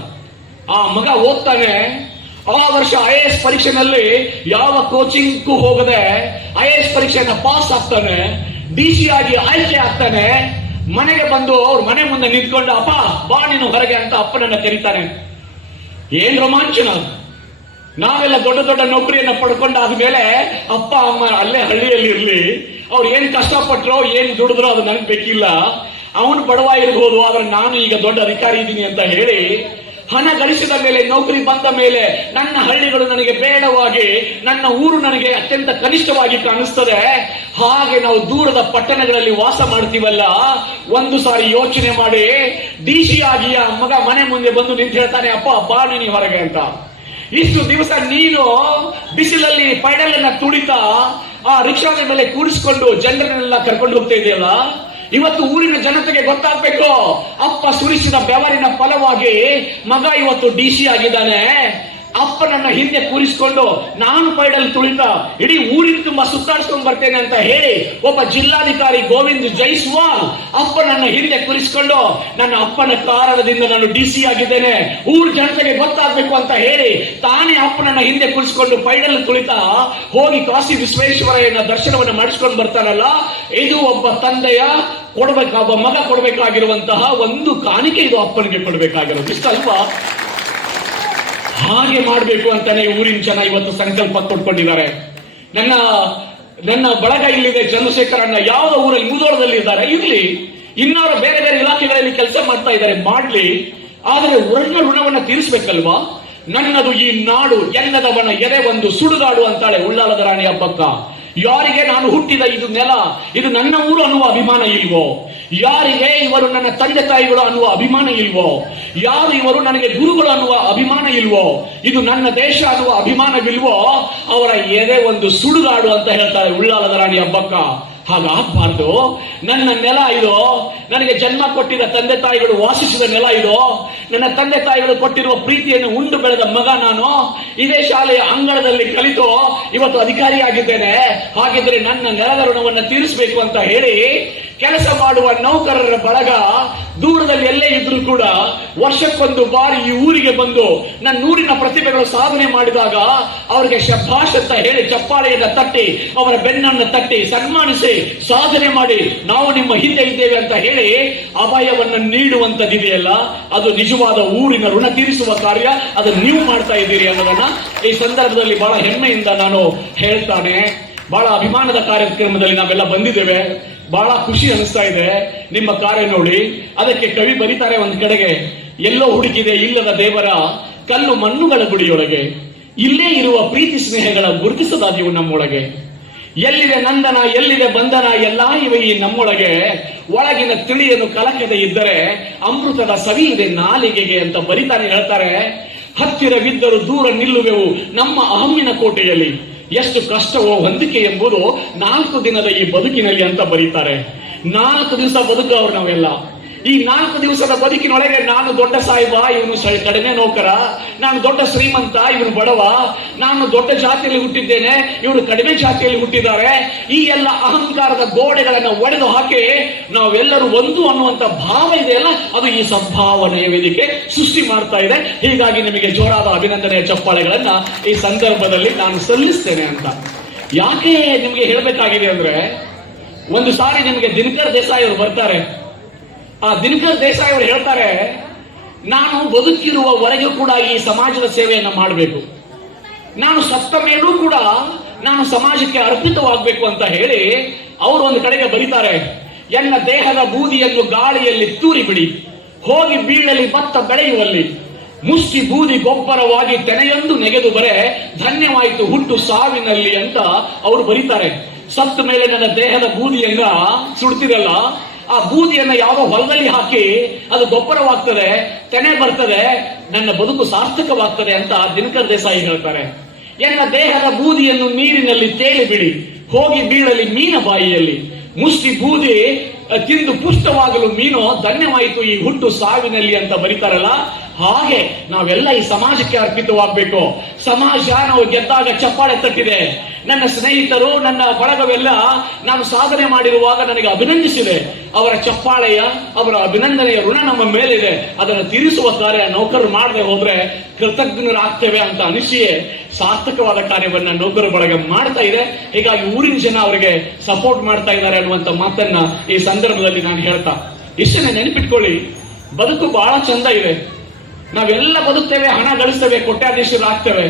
ಆ ಮಗ ಓದ್ತಾನೆ. ಆ ವರ್ಷ IAS ಪರೀಕ್ಷೆನಲ್ಲಿ ಯಾವ ಕೋಚಿಂಗ್ಗೂ ಹೋಗದೆ IAS ಪರೀಕ್ಷೆಯನ್ನ ಪಾಸ್ ಆಗ್ತಾನೆ, DC ಆಗಿ ಆಯ್ಕೆ ಆಗ್ತಾನೆ. ಮನೆಗೆ ಬಂದು ಅವ್ರ ಮನೆ ಮುಂದೆ ನಿಂತ್ಕೊಂಡು, ಅಪ್ಪ ಬಾ ನೀನು ಹೊರಗೆ ಅಂತ ಅಪ್ಪನನ್ನ ಕರೀತಾನೆ. ಏನ್ ರೋಮಾಂಚನ! ನಾವೆಲ್ಲ ದೊಡ್ಡ ದೊಡ್ಡ ನೌಕರಿಯನ್ನ ಪಡ್ಕೊಂಡಾದ್ಮೇಲೆ ಅಪ್ಪ ಅಮ್ಮ ಅಲ್ಲೇ ಹಳ್ಳಿಯಲ್ಲಿ ಇರ್ಲಿ, ಅವ್ರು ಏನ್ ಕಷ್ಟಪಟ್ರೋ ಏನ್ ದುಡಿದ್ರೋ ಅದು ನನಗೆ ಬೇಕಿಲ್ಲ, ಅವನು ಬಡವ ಇರ್ಬೋದು, ಆದ್ರೆ ನಾನು ಈಗ ದೊಡ್ಡ ಅಧಿಕಾರಿ ಇದ್ದೀನಿ ಅಂತ ಹೇಳಿ ಹಣ ಗಳಿಸಿದ ಮೇಲೆ, ನೌಕರಿ ಬಂದ ಮೇಲೆ ನನ್ನ ಹಳ್ಳಿಗಳು ನನಗೆ ಬೇಡವಾಗಿ, ನನ್ನ ಊರು ನನಗೆ ಅತ್ಯಂತ ಕನಿಷ್ಠವಾಗಿ ಕಾಣಿಸ್ತದೆ. ಹಾಗೆ ನಾವು ದೂರದ ಪಟ್ಟಣಗಳಲ್ಲಿ ವಾಸ ಮಾಡ್ತೀವಲ್ಲ, ಒಂದು ಸಾರಿ ಯೋಚನೆ ಮಾಡಿ. DC ಆಗಿ ಆ ಮಗ ಮನೆ ಮುಂದೆ ಬಂದು ನಿಂತು ಹೇಳ್ತಾನೆ, ಅಪ್ಪ ಬಾ ನೀನು ಹೊರಗೆ ಅಂತ. ಇಷ್ಟು ದಿವಸ ನೀನು ಬಿಸಿಲಲ್ಲಿ ಪೈಡಲನ್ನ ತುಳಿತಾ ಆ ರಿಕ್ಷಾದ ಮೇಲೆ ಕೂರಿಸಿಕೊಂಡು ಜನರನ್ನೆಲ್ಲ ಕರ್ಕೊಂಡು ಹೋಗ್ತಾ ಇದೆಯಲ್ಲ, ಇವತ್ತು ಊರಿನ ಜನತೆಗೆ ಗೊತ್ತಾಗ್ಬೇಕು, ಅಪ್ಪ ಸುರಿಸಿದ ಬೆವರಿನ ಫಲವಾಗಿ ಮಗ ಇವತ್ತು DC ಆಗಿದ್ದಾನೆ. ಅಪ್ಪನನ್ನ ಹಿಂದೆ ಕೂರಿಸಿಕೊಂಡು ನಾನು ಪೈಡಲ್ ತುಳಿತ ಇಡೀ ಊರಿನ ತುಂಬಾ ಸುತ್ತಾಡ್ಸ್ಕೊಂಡ್ ಬರ್ತೇನೆ ಅಂತ ಹೇಳಿ ಒಬ್ಬ ಜಿಲ್ಲಾಧಿಕಾರಿ ಗೋವಿಂದ್ ಜೈಸ್ವಾಲ್ ಅಪ್ಪನನ್ನ ಹಿಂದೆ ಕೂರಿಸಿಕೊಂಡು, ನನ್ನ ಅಪ್ಪನ ಕಾರಣದಿಂದ ನಾನು DC ಆಗಿದ್ದೇನೆ, ಊರ್ ಜನತೆಗೆ ಗೊತ್ತಾಗ್ಬೇಕು ಅಂತ ಹೇಳಿ ತಾನೇ ಅಪ್ಪನನ್ನ ಹಿಂದೆ ಕೂರಿಸಿಕೊಂಡು ಪೈಡಲ್ ತುಳಿತ ಹೋಗಿ ಕಾಶಿ ವಿಶ್ವೇಶ್ವರಯ್ಯನ ದರ್ಶನವನ್ನು ಮಾಡಿಸ್ಕೊಂಡು ಬರ್ತಾನಲ್ಲ. ಇದು ಒಬ್ಬ ತಂದೆಯ ಒಬ್ಬ ಮಗ ಕೊಡಬೇಕಾಗಿರುವಂತಹ ಒಂದು ಕಾಣಿಕೆ, ಇದು ಅಪ್ಪನಿಗೆ ಕೊಡಬೇಕಾಗಿರೋದು, ಇಷ್ಟ ಅಲ್ವಾ? ಹಾಗೆ ಮಾಡಬೇಕು ಅಂತಾನೆ ಊರಿನ ಜನ ಇವತ್ತು ಸಂಕಲ್ಪ ಕೊಟ್ಕೊಂಡಿದ್ದಾರೆ. ನನ್ನ ಬಳಗ ಇಲ್ಲಿದೆ, ಚಂದ್ರಶೇಖರ್ ಅಣ್ಣ ಯಾವುದೋ ಊರಲ್ಲಿ ಮುಧೋಳದಲ್ಲಿ ಇದ್ದಾರೆ, ಇರ್ಲಿ, ಇನ್ನಾರು ಬೇರೆ ಬೇರೆ ಇಲಾಖೆಗಳಲ್ಲಿ ಕೆಲಸ ಮಾಡ್ತಾ ಇದ್ದಾರೆ, ಮಾಡ್ಲಿ, ಆದರೆ ಒಳ್ಳ ಋಣವನ್ನ ತೀರಿಸಬೇಕಲ್ವಾ? ನನ್ನದು ಈ ನಾಡು ಎನ್ನದವನ ಎದೆ ಒಂದು ಸುಡುಗಾಡು ಅಂತಾಳೆ ಉಳ್ಳಾಲದ ರಾಣಿ ಹಬ್ಬಕ್ಕ. ಯಾರಿಗೆ ನಾನು ಹುಟ್ಟಿದ ಇದು ನೆಲ, ಇದು ನನ್ನ ಊರು ಅನ್ನುವ ಅಭಿಮಾನ ಇಲ್ವೋ? ಯಾರಿಗೆ ಇವರು ನನ್ನ ತಂದೆ ತಾಯಿಗಳು ಅನ್ನುವ ಅಭಿಮಾನ ಇಲ್ವೋ? ಯಾರು ಇವರು ನನಗೆ ಗುರುಗಳು ಅನ್ನುವ ಅಭಿಮಾನ ಇಲ್ವೋ? ಇದು ನನ್ನ ದೇಶ ಅನ್ನುವ ಅಭಿಮಾನವಿಲ್ವೋ? ಅವರ ಎದೆ ಒಂದು ಸುಡುಗಾಡು ಅಂತ ಹೇಳ್ತಾರೆ ಉಳ್ಳಾಲದ ರಾಣಿ ಹಬ್ಬಕ್ಕ. ಹಾಗಾಗಬಾರ್ದು. ನನ್ನ ನೆಲ ಇದು, ನನಗೆ ಜನ್ಮ ಕೊಟ್ಟಿದ ತಂದೆ ತಾಯಿಗಳು ವಾಸಿಸಿದ ನೆಲ ಇದು, ನನ್ನ ತಂದೆ ತಾಯಿಗಳು ಕೊಟ್ಟಿರುವ ಪ್ರೀತಿಯನ್ನು ಉಂಡು ಬೆಳೆದ ಮಗ ನಾನು. ಇದೇ ಶಾಲೆಯ ಅಂಗಳದಲ್ಲಿ ಕಲಿತು ಇವತ್ತು ಅಧಿಕಾರಿಯಾಗಿದ್ದೇನೆ. ಹಾಗಿದ್ರೆ ನನ್ನ ನೆಲದ ಋಣವನ್ನು ತೀರಿಸಬೇಕು ಅಂತ ಹೇಳಿ ಕೆಲಸ ಮಾಡುವ ನೌಕರರ ಬಳಗ ದೂರದಲ್ಲಿ ಎಲ್ಲೇ ಇದ್ರೂ ಕೂಡ ವರ್ಷಕ್ಕೊಂದು ಬಾರಿ ಈ ಊರಿಗೆ ಬಂದು ನನ್ನ ಊರಿನ ಪ್ರತಿಭೆಗಳು ಸಾಧನೆ ಮಾಡಿದಾಗ ಅವರಿಗೆ ಶಭಾಷ್ ಅಂತ ಹೇಳಿ ಚಪ್ಪಾಳೆಯನ್ನ ತಟ್ಟಿ ಅವರ ಬೆನ್ನನ್ನು ತಟ್ಟಿ ಸನ್ಮಾನಿಸಿ ಸಾಧನೆ ಮಾಡಿ ನಾವು ನಿಮ್ಮ ಹಿಂದೆ ಇದ್ದೇವೆ ಅಂತ ಹೇಳಿ ಅಭಯವನ್ನು ನೀಡುವಂತದ್ದಿದೆಯಲ್ಲ, ಅದು ನಿಜವಾದ ಊರಿನ ಋಣ ತೀರಿಸುವ ಕಾರ್ಯ. ಅದನ್ನು ನೀವು ಮಾಡ್ತಾ ಇದ್ದೀರಿ ಅನ್ನೋದನ್ನ ಈ ಸಂದರ್ಭದಲ್ಲಿ ಬಹಳ ಹೆಮ್ಮೆಯಿಂದ ನಾನು ಹೇಳ್ತಾನೆ. ಬಹಳ ಅಭಿಮಾನದ ಕಾರ್ಯಕ್ರಮದಲ್ಲಿ ನಾವೆಲ್ಲ ಬಂದಿದ್ದೇವೆ. ಬಹಳ ಖುಷಿ ಅನಿಸ್ತಾ ಇದೆ ನಿಮ್ಮ ಕಾರ್ಯ ನೋಡಿ. ಅದಕ್ಕೆ ಕವಿ ಬರೀತಾರೆ ಒಂದು ಕಡೆಗೆ, ಎಲ್ಲೋ ಹುಡುಕಿದೆ ಇಲ್ಲದ ದೇವರ ಕಲ್ಲು ಮಣ್ಣುಗಳ ಗುಡಿಯೊಳಗೆ, ಇಲ್ಲೇ ಇರುವ ಪ್ರೀತಿ ಸ್ನೇಹಗಳ ಗುರುತಿಸದಾದೀವು ನಮ್ಮೊಳಗೆ. ಎಲ್ಲಿದೆ ನಂದನ ಎಲ್ಲಿದೆ ಬಂಧನ ಎಲ್ಲಾ ಇವೆ ಈ ನಮ್ಮೊಳಗೆ, ಒಳಗಿನ ತಿಳಿಯನ್ನು ಕಲಕದೆ ಇದ್ದರೆ ಅಮೃತದ ಸವಿ ಇದೆ ನಾಲಿಗೆಗೆ ಅಂತ ಬರಿತಾನೆ. ಹೇಳ್ತಾರೆ, ಹತ್ತಿರವಿದ್ದರೂ ದೂರ ನಿಲ್ಲುವೆವು ನಮ್ಮ ಅಹಮ್ಮಿನ ಕೋಟೆಯಲ್ಲಿ, ಎಷ್ಟು ಕಷ್ಟವೋ ಹೊಂದಿಕೆ ಎಂಬುದು 4 ದಿನದ ಈ ಬದುಕಿನಲ್ಲಿ ಅಂತ ಬರೀತಾರೆ. 4 ದಿವಸ ಬದುಕವ್ರು ನಾವೆಲ್ಲ. ಈ 4 ದಿವಸದ ಬದುಕಿನೊಳಗೆ ನಾನು ದೊಡ್ಡ ಸಾಹಿಬ, ಇವನು ಕಡಿಮೆ ನೌಕರ, ನಾನು ದೊಡ್ಡ ಶ್ರೀಮಂತ, ಇವನು ಬಡವ, ನಾನು ದೊಡ್ಡ ಜಾತಿಯಲ್ಲಿ ಹುಟ್ಟಿದ್ದೇನೆ, ಇವರು ಕಡಿಮೆ ಜಾತಿಯಲ್ಲಿ ಹುಟ್ಟಿದ್ದಾರೆ. ಈ ಎಲ್ಲ ಅಹಂಕಾರದ ಗೋಡೆಗಳನ್ನು ಒಡೆದು ಹಾಕಿ ನಾವೆಲ್ಲರೂ ಒಂದು ಅನ್ನುವಂತ ಭಾವ ಇದೆಯಲ್ಲ, ಅದು ಈ ಸದ್ಭಾವನೆಯ ವೇದಿಕೆ ಸೃಷ್ಟಿ ಮಾಡ್ತಾ ಇದೆ. ಹೀಗಾಗಿ ನಿಮಗೆ ಜೋರಾದ ಅಭಿನಂದನೆಯ ಚಪ್ಪಾಳೆಗಳನ್ನ ಈ ಸಂದರ್ಭದಲ್ಲಿ ನಾನು ಸಲ್ಲಿಸ್ತೇನೆ ಅಂತ. ಯಾಕೆ ನಿಮಗೆ ಹೇಳಬೇಕಾಗಿದೆ ಅಂದ್ರೆ, ಒಂದು ಸಾರಿ ನಿಮಗೆ ದಿನಕರ್ ದೇಸಾಯಿ ಅವರು ಬರ್ತಾರೆ. ಆ ದಿನಕರ್ ದೇಸಾಯಿ ಅವರು ಹೇಳ್ತಾರೆ, ನಾನು ಬದುಕಿರುವವರೆಗೂ ಕೂಡ ಈ ಸಮಾಜದ ಸೇವೆಯನ್ನು ಮಾಡಬೇಕು, ನಾನು ಸತ್ತ ಮೇಲೂ ಕೂಡ ನಾನು ಸಮಾಜಕ್ಕೆ ಅರ್ಪಿತವಾಗಬೇಕು ಅಂತ ಹೇಳಿ ಅವರು ಒಂದು ಕಡೆಗೆ ಬರೀತಾರೆ, ಎನ್ನ ದೇಹದ ಬೂದಿಯನ್ನು ಗಾಳಿಯಲ್ಲಿ ತೂರಿ ಬಿಡಿ, ಹೋಗಿ ಬೀಳಲಿ ಭತ್ತ ಬೆಳೆಯುವಲ್ಲಿ, ಮುಷ್ಟಿ ಬೂದಿ ಗೊಬ್ಬರವಾಗಿ ತೆನೆಯೊಂದು ನೆಗೆದು ಬರೆ ಧನ್ಯವಾಯಿತು ಹುಟ್ಟು ಸಾವಿನಲ್ಲಿ ಅಂತ ಅವರು ಬರೀತಾರೆ. ಸತ್ತ ಮೇಲೆ ನನ್ನ ದೇಹದ ಬೂದಿಯನ್ನ ಸುಡ್ತಿರಲ್ಲ, ಆ ಬೂದಿಯನ್ನ ಯಾವ ಹೊಲದಲ್ಲಿ ಹಾಕಿ ಅದು ಗೊಬ್ಬರವಾಗ್ತದೆ, ತೆನೆ ಬರ್ತದೆ, ನನ್ನ ಬದುಕು ಸಾರ್ಥಕವಾಗ್ತದೆ ಅಂತ ದಿನಕರ್ ದೇಸಾಯಿ ಹೇಳ್ತಾರೆ. ಎನ್ನ ದೇಹದ ಬೂದಿಯನ್ನು ನೀರಿನಲ್ಲಿ ತೇಲಿ ಬಿಡಿ, ಹೋಗಿ ಬೀಳಲಿ ಮೀನ ಬಾಯಿಯಲ್ಲಿ, ಮುಷ್ಟಿ ಬೂದಿ ತಿಂದು ಪುಷ್ಟವಾಗಲು ಮೀನು ಧನ್ಯವಾಯಿತು ಈ ಹುಟ್ಟು ಸಾವಿನಲ್ಲಿ ಅಂತ ಬರೀತಾರಲ್ಲ. ಹಾಗೆ ನಾವೆಲ್ಲ ಈ ಸಮಾಜಕ್ಕೆ ಅರ್ಪಿತವಾಗಬೇಕು. ಸಮಾಜ ನಾವು ಗೆದ್ದಾಗ ಚಪ್ಪಾಳೆ ತಟ್ಟಿದೆ, ನನ್ನ ಸ್ನೇಹಿತರು ನನ್ನ ಬಳಗವೆಲ್ಲ ನಾನು ಸಾಧನೆ ಮಾಡಿರುವಾಗ ನನಗೆ ಅಭಿನಂದಿಸಿದೆ. ಅವರ ಚಪ್ಪಾಳೆಯ ಅವರ ಅಭಿನಂದನೆಯ ಋಣ ನಮ್ಮ ಮೇಲಿದೆ. ಅದನ್ನು ತೀರಿಸುವ ಕಾರ್ಯ ನೌಕರರು ಮಾಡದೆ ಹೋದ್ರೆ ಕೃತಜ್ಞರಾಗ್ತೇವೆ ಅಂತ ಅನಿಸಿಯೇ ಸಾರ್ಥಕವಾದ ಕಾರ್ಯವನ್ನ ನೌಕರ ಬಳಗ ಮಾಡ್ತಾ ಇದೆ. ಹೀಗಾಗಿ ಊರಿನ ಜನ ಅವರಿಗೆ ಸಪೋರ್ಟ್ ಮಾಡ್ತಾ ಇದ್ದಾರೆ ಅನ್ನುವಂತ ಮಾತನ್ನ ಈ ಸಂದರ್ಭದಲ್ಲಿ ನಾನು ಹೇಳ್ತಾ ಇಷ್ಟನ್ನೇ ನೆನಪಿಟ್ಕೊಳ್ಳಿ. ಬದುಕು ಬಹಳ ಚಂದ ಇದೆ. ನಾವೆಲ್ಲ ಬದುಕ್ತೇವೆ, ಹಣ ಗಳಿಸ್ತೇವೆ, ಕೋಟ್ಯಾಧೀಶರು ಆಗ್ತೇವೆ.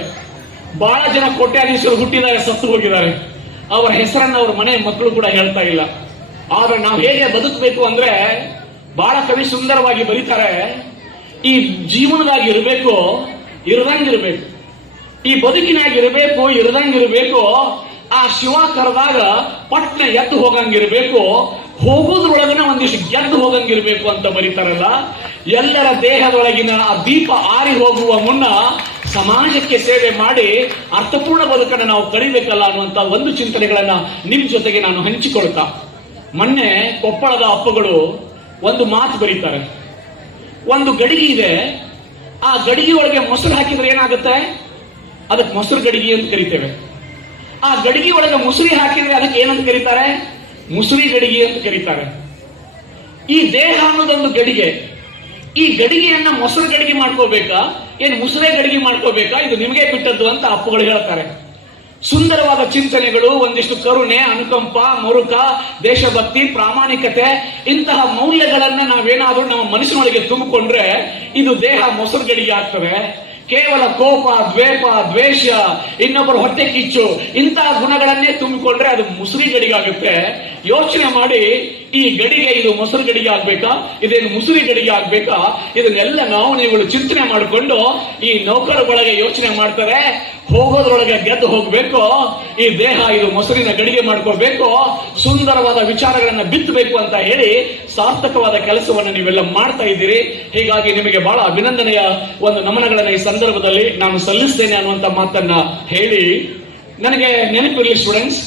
ಬಹಳ ಜನ ಕೋಟ್ಯಾಧೀಶರು ಹುಟ್ಟಿದ್ದಾರೆ, ಸತ್ತು ಹೋಗಿದ್ದಾರೆ. ಅವರ ಹೆಸರನ್ನ ಅವ್ರ ಮನೆ ಮಕ್ಕಳು ಕೂಡ ಹೇಳ್ತಾ ಇಲ್ಲ. ಆದ್ರೆ ನಾವು ಹೇಗೆ ಬದುಕಬೇಕು ಅಂದ್ರೆ ಬಹಳ ಕವಿ ಸುಂದರವಾಗಿ ಬರೀತಾರೆ, ಈ ಜೀವನದಾಗಿ ಇರಬೇಕು, ಇರದಂಗಿರ್ಬೇಕು, ಈ ಬದುಕಿನಾಗಿರ್ಬೇಕು, ಇರದಂಗಿರ್ಬೇಕು, ಆ ಶಿವ ಕರೆದಾಗ ಪಟ್ನ ಎದ್ದು ಹೋಗಂಗಿರ್ಬೇಕು, ಹೋಗೋದ್ರೊಳಗನ ಒಂದಿಷ್ಟು ಗೆದ್ದು ಹೋಗಂಗಿರ್ಬೇಕು ಅಂತ ಬರೀತಾರಲ್ಲ. ಎಲ್ಲರ ದೇಹದೊಳಗಿನ ಆ ದೀಪ ಆರಿ ಹೋಗುವ ಮುನ್ನ ಸಮಾಜಕ್ಕೆ ಸೇವೆ ಮಾಡಿ ಅರ್ಥಪೂರ್ಣ ಬದುಕನ್ನು ನಾವು ಕಳಿಬೇಕಲ್ಲ ಅನ್ನುವಂತ ಒಂದು ಚಿಂತನೆಗಳನ್ನ ನಿಮ್ ಜೊತೆಗೆ ನಾನು ಹಂಚಿಕೊಳ್ತಾ, ಮೊನ್ನೆ ಕೊಪ್ಪಳದ ಅಪ್ಪಗಳು ಒಂದು ಮಾತು ಬರೀತಾರೆ. ಒಂದು ಗಡಿಗೆ ಇದೆ, ಆ ಗಡಿಗೆ ಒಳಗೆ ಮೊಸರು ಹಾಕಿದ್ರೆ ಏನಾಗುತ್ತೆ? ಅದಕ್ಕೆ ಮೊಸರು ಗಡಿಗೆ ಅಂತ ಕರಿತೇವೆ. ಆ ಗಡಿಗೆ ಒಳಗೆ ಮುಸುರಿ ಹಾಕಿದ್ರೆ ಅದಕ್ಕೆ ಏನಂತ ಕರೀತಾರೆ? ಮುಸುರಿ ಗಡಿಗೆ ಅಂತ ಕರೀತಾರೆ. ಈ ದೇಹ ಅನ್ನೋದೊಂದು ಗಡಿಗೆ. ಈ ಗಡಿಗೆಯನ್ನ ಮೊಸರು ಗಡಿಗೆ ಮಾಡ್ಕೋಬೇಕಾ, ಏನು ಮುಸುರೆ ಗಡಿಗೆ ಮಾಡ್ಕೋಬೇಕಾ, ಇದು ನಿಮಗೆ ಬಿಟ್ಟದ್ದು ಅಂತ ಅಪ್ಪುಗಳು ಹೇಳ್ತಾರೆ. ಸುಂದರವಾದ ಚಿಂತನೆಗಳು, ಒಂದಿಷ್ಟು ಕರುಣೆ, ಅನುಕಂಪ, ಮರುಕ, ದೇಶಭಕ್ತಿ, ಪ್ರಾಮಾಣಿಕತೆ, ಇಂತಹ ಮೌಲ್ಯಗಳನ್ನ ನಾವೇನಾದ್ರೂ ನಮ್ಮ ಮನಸ್ಸಿನೊಳಗೆ ತುಂಬಿಕೊಂಡ್ರೆ ಇದು ದೇಹ ಮೊಸರು ಗಡಿಗೆ ಆಗ್ತದೆ. ಕೇವಲ ಕೋಪ, ದ್ವೇಷ, ಇನ್ನೊಬ್ಬರ ಹೊಟ್ಟೆ ಕಿಚ್ಚು, ಇಂತಹ ಗುಣಗಳನ್ನೇ ತುಂಬಿಕೊಂಡ್ರೆ ಅದು ಮುಸುರಿ ಗಡಿಗೆ ಆಗುತ್ತೆ. ಯೋಚನೆ ಮಾಡಿ, ಈ ಗಡಿಗೆ ಇದು ಮೊಸರು ಗಡಿಗೆ ಆಗ್ಬೇಕಾ, ಇದೇನು ಮುಸುರಿ ಗಡಿಗೆ ಆಗ್ಬೇಕಾ? ಇದನ್ನೆಲ್ಲ ನೀವುಗಳು ಚಿಂತನೆ ಮಾಡಿಕೊಂಡು ಈ ನೌಕರ ಒಳಗೆ ಯೋಚನೆ ಮಾಡ್ತಾರೆ. ಹೋಗೋದ್ರೊಳಗೆ ಗೆದ್ದು ಹೋಗ್ಬೇಕು, ಈ ದೇಹ ಇದು ಮೊಸರಿನ ಗಡಿಗೆ ಮಾಡ್ಕೋಬೇಕು, ಸುಂದರವಾದ ವಿಚಾರಗಳನ್ನ ಬಿತ್ತಬೇಕು ಅಂತ ಹೇಳಿ ಸಾರ್ಥಕವಾದ ಕೆಲಸವನ್ನು ನೀವೆಲ್ಲ ಮಾಡ್ತಾ ಇದ್ದೀರಿ. ಹೀಗಾಗಿ ನಿಮಗೆ ಬಹಳ ಅಭಿನಂದನೆಯ ಒಂದು ನಮನಗಳನ್ನ ಈ ಸಂದರ್ಭದಲ್ಲಿ ನಾನು ಸಲ್ಲಿಸ್ತೇನೆ ಅನ್ನುವಂತ ಮಾತನ್ನ ಹೇಳಿ, ನನಗೆ ನೆನಪಿರಲಿ ಸ್ಟೂಡೆಂಟ್ಸ್,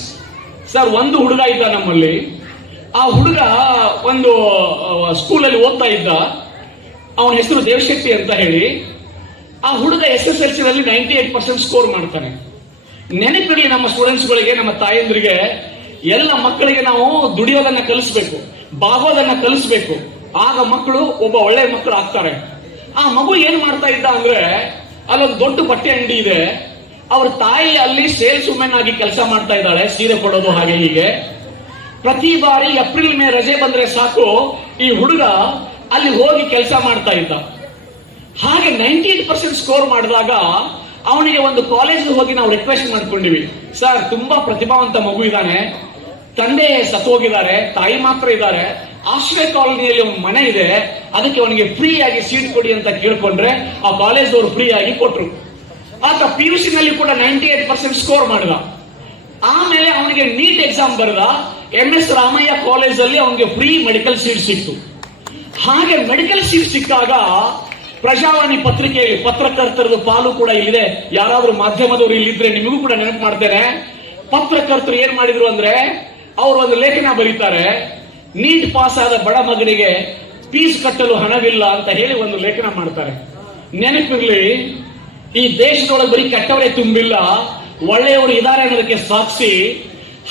ಸರ್ ಒಂದು ಹುಡುಗ ಇದ್ದ ನಮ್ಮಲ್ಲಿ. ಆ ಹುಡುಗ ಒಂದು ಸ್ಕೂಲಲ್ಲಿ ಓದ್ತಾ ಇದ್ದ. ಅವನ ಹೆಸರು ದೇವಶಕ್ತಿ ಅಂತ ಹೇಳಿ. ಆ ಹುಡುಗ SSLC ನಲ್ಲಿ 98% ಸ್ಕೋರ್ ಮಾಡ್ತಾನೆ. ನೆನಪಿರಲಿ ನಮ್ಮ ಸ್ಟೂಡೆಂಟ್ಸ್ಗಳಿಗೆ, ನಮ್ಮ ತಾಯಂದ್ರಿಗೆ, ಎಲ್ಲ ಮಕ್ಕಳಿಗೆ ನಾವು ದುಡಿಯೋದನ್ನ ಕಲಿಸ್ಬೇಕು. ಬಾಗೋದನ್ನ ಕಲಿಸ್ಬೇಕು. ಆಗ ಮಕ್ಕಳು ಒಬ್ಬ ಒಳ್ಳೆ ಮಕ್ಕಳು ಆಗ್ತಾರೆ. ಆ ಮಗು ಏನ್ ಮಾಡ್ತಾ ಇದ್ದ ಅಂದ್ರೆ, ಅಲ್ಲೊಂದು ದೊಡ್ಡ ಬಟ್ಟೆ ಅಂಗಡಿ ಇದೆ. ಅವ್ರ ತಾಯಿ ಅಲ್ಲಿ ಸೇಲ್ಸ್ ವುಮೆನ್ ಆಗಿ ಕೆಲಸ ಮಾಡ್ತಾ ಇದ್ದಾಳೆ, ಸೀರೆ ಕೊಡೋದು ಹಾಗೆ ಹೀಗೆ. ಪ್ರತಿ ಬಾರಿ ಏಪ್ರಿಲ್ ಮೇ ರಜೆ ಬಂದ್ರೆ ಸಾಕು, ಈ ಹುಡುಗ ಅಲ್ಲಿ ಹೋಗಿ ಕೆಲಸ ಮಾಡ್ತಾ ಇದ್ದ. ಹಾಗೆ 98% ಸ್ಕೋರ್ ಮಾಡಿದಾಗ ಅವನಿಗೆ ಒಂದು ಕಾಲೇಜ್ ಹೋಗಿ ನಾವು ರಿಕ್ವೆಸ್ಟ್ ಮಾಡ್ಕೊಂಡಿವಿ, ಸರ್ ತುಂಬಾ ಪ್ರತಿಭಾವಂತ ಮಗು ಇದ್ದಾನೆ, ತಂದೆ ಸತ್ತೋಗಿದ್ದಾರೆ, ತಾಯಿ ಮಾತ್ರ ಇದ್ದಾರೆ, ಆಶ್ರಯ ಕಾಲೋನಿಯಲ್ಲಿ ಒಂದು ಮನೆ ಇದೆ, ಅದಕ್ಕೆ ಅವನಿಗೆ ಫ್ರೀ ಆಗಿ ಸೀಟ್ ಕೊಡಿ ಅಂತ ಕೇಳ್ಕೊಂಡ್ರೆ ಆ ಕಾಲೇಜ್ ಅವರು ಫ್ರೀ ಆಗಿ ಕೊಟ್ರು. ಆತ PUC ನಲ್ಲಿ ಕೂಡ 98% ಸ್ಕೋರ್ ಮಾಡಿದ. ಆಮೇಲೆ ಅವನಿಗೆ ನೀಟ್ ಎಕ್ಸಾಮ್ ಬರೆದ. MS ರಾಮಯ್ಯ ಕಾಲೇಜ್ ಅಲ್ಲಿ ಅವನಿಗೆ ಫ್ರೀ ಮೆಡಿಕಲ್ ಸೀಟ್ ಸಿಕ್ತು. ಹಾಗೆ ಮೆಡಿಕಲ್ ಸೀಟ್ ಸಿಕ್ಕಾಗ ಪ್ರಜಾವಾಣಿ ಪತ್ರಿಕೆಯಲ್ಲಿ ಪತ್ರಕರ್ತರದು ಪಾಲು ಕೂಡ ಇಲ್ಲಿದೆ. ಯಾರಾದ್ರೂ ಮಾಧ್ಯಮದವರು ಇಲ್ಲಿದ್ರೆ ನಿಮಗೂ ಕೂಡ ನೆನಪು ಮಾಡ್ತೇನೆ. ಪತ್ರಕರ್ತರು ಏನ್ ಮಾಡಿದ್ರು ಅಂದ್ರೆ, ಅವರು ಒಂದು ಲೇಖನ ಬರೀತಾರೆ, ನೀಟ್ ಪಾಸ್ ಆದ ಬಡ ಮಗನಿಗೆ ಫೀಸ್ ಕಟ್ಟಲು ಹಣವಿಲ್ಲ ಅಂತ ಹೇಳಿ ಒಂದು ಲೇಖನ ಮಾಡ್ತಾರೆ. ನೆನಪಿರ್ಲಿ, ಈ ದೇಶದೊಳಗೆ ಬರೀ ಕೆಟ್ಟವರೇ ತುಂಬಿಲ್ಲ, ಒಳ್ಳೆಯವರು ಇದ್ದಾರೆ ಅನ್ನೋದಕ್ಕೆ ಸಾಕ್ಷಿ.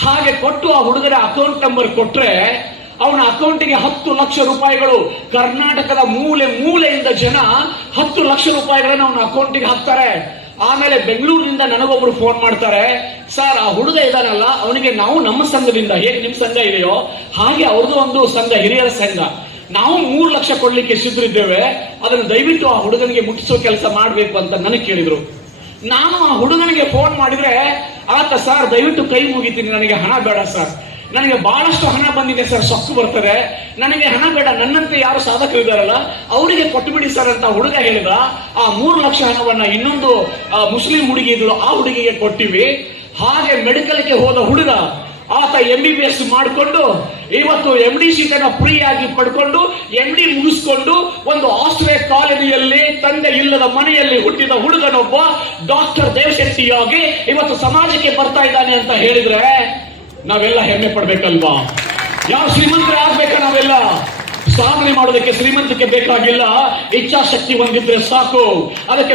ಹಾಗೆ ಕೊಟ್ಟು ಆ ಹುಡುಗರ ಅಕೌಂಟ್ ನಂಬರ್ ಕೊಟ್ರೆ ಅವನ ಅಕೌಂಟಿಗೆ 10 ಲಕ್ಷ ರೂಪಾಯಿಗಳು, ಕರ್ನಾಟಕದ ಮೂಲೆ ಮೂಲೆಯಿಂದ ಜನ 10 ಲಕ್ಷ ರೂಪಾಯಿಗಳನ್ನ ಅವನ ಅಕೌಂಟಿಗೆ ಹಾಕ್ತಾರೆ. ಆಮೇಲೆ ಬೆಂಗಳೂರಿನಿಂದ ನನಗೊಬ್ರು ಫೋನ್ ಮಾಡ್ತಾರೆ, ಸರ್ ಆ ಹುಡುಗ ಇದಾನಲ್ಲ ಅವನಿಗೆ ನಾವು ನಮ್ಮ ಸಂಘದಿಂದ, ಹೇಗೆ ನಿಮ್ ಸಂಘ ಇದೆಯೋ ಹಾಗೆ ಅವ್ರದ್ದು ಒಂದು ಸಂಘ, ಹಿರಿಯರ ಸಂಘ, ನಾವು 3 ಲಕ್ಷ ಕೊಡ್ಲಿಕ್ಕೆ ಸಿದ್ಧರಿದ್ದೇವೆ, ಅದನ್ನು ದಯವಿಟ್ಟು ಆ ಹುಡುಗನಿಗೆ ಮುಟ್ಟಿಸೋ ಕೆಲಸ ಮಾಡ್ಬೇಕು ಅಂತ ನನಗೆ ಕೇಳಿದ್ರು. ನಾನು ಆ ಹುಡುಗನಿಗೆ ಫೋನ್ ಮಾಡಿದ್ರೆ ಆತ, ಸರ್ ದಯವಿಟ್ಟು ಕೈ ಮುಗಿತೀನಿ, ನನಗೆ ಹಣ ಬೇಡ ಸರ್, ನನಗೆ ಬಹಳಷ್ಟು ಹಣ ಬಂದಿದೆ ಸರ್, ಸೊಕ್ಕು ಬರ್ತದೆ, ನನಗೆ ಹಣ ಬೇಡ, ನನ್ನಂತೆ ಯಾರು ಸಾಧಕರು ಇದ್ದಾರಲ್ಲ ಅವರಿಗೆ ಕೊಟ್ಟುಬಿಡಿ ಸರ್ ಅಂತ ಹುಡುಗ ಹೇಳಿದ. ಆ 3 ಲಕ್ಷ ಹಣವನ್ನ ಇನ್ನೊಂದು ಮುಸ್ಲಿಂ ಹುಡುಗಿ ಇದ್ಳು, ಆ ಹುಡುಗಿಗೆ ಕೊಟ್ಟಿವಿ. ಹಾಗೆ ಮೆಡಿಕಲ್ಗೆ ಹೋದ ಹುಡುಗ ಆತ MBBS ಮಾಡಿಕೊಂಡು ಇವತ್ತು MD ಸೀಟನ್ನು ಫ್ರೀ ಆಗಿ ಪಡ್ಕೊಂಡು MD ಮುಗಿಸ್ಕೊಂಡು ಒಂದು ಆಶ್ರಯ ಕಾಲೋನಿಯಲ್ಲಿ ತಂದೆ ಇಲ್ಲದ ಮನೆಯಲ್ಲಿ ಹುಟ್ಟಿದ ಹುಡುಗನೊಬ್ಬ ಡಾಕ್ಟರ್ ದೇವಶೆಟ್ಟಿಯಾಗಿ ಇವತ್ತು ಸಮಾಜಕ್ಕೆ ಬರ್ತಾ ಇದ್ದಾನೆ ಅಂತ ಹೇಳಿದ್ರೆ ನಾವೆಲ್ಲ ಹೆಮ್ಮೆ ಪಡ್ಬೇಕಲ್ವಾ? ಯಾವ ಶ್ರೀಮಂತರ ಆಗ್ಬೇಕ? ನಾವೆಲ್ಲ ಸಾಧನೆ ಮಾಡೋದಕ್ಕೆ ಶ್ರೀಮಂತಿಕೆ ಬೇಕಾಗಿಲ್ಲ, ಇಚ್ಛಾಶಕ್ತಿ ಹೊಂದಿದ್ರೆ ಸಾಕು. ಅದಕ್ಕೆ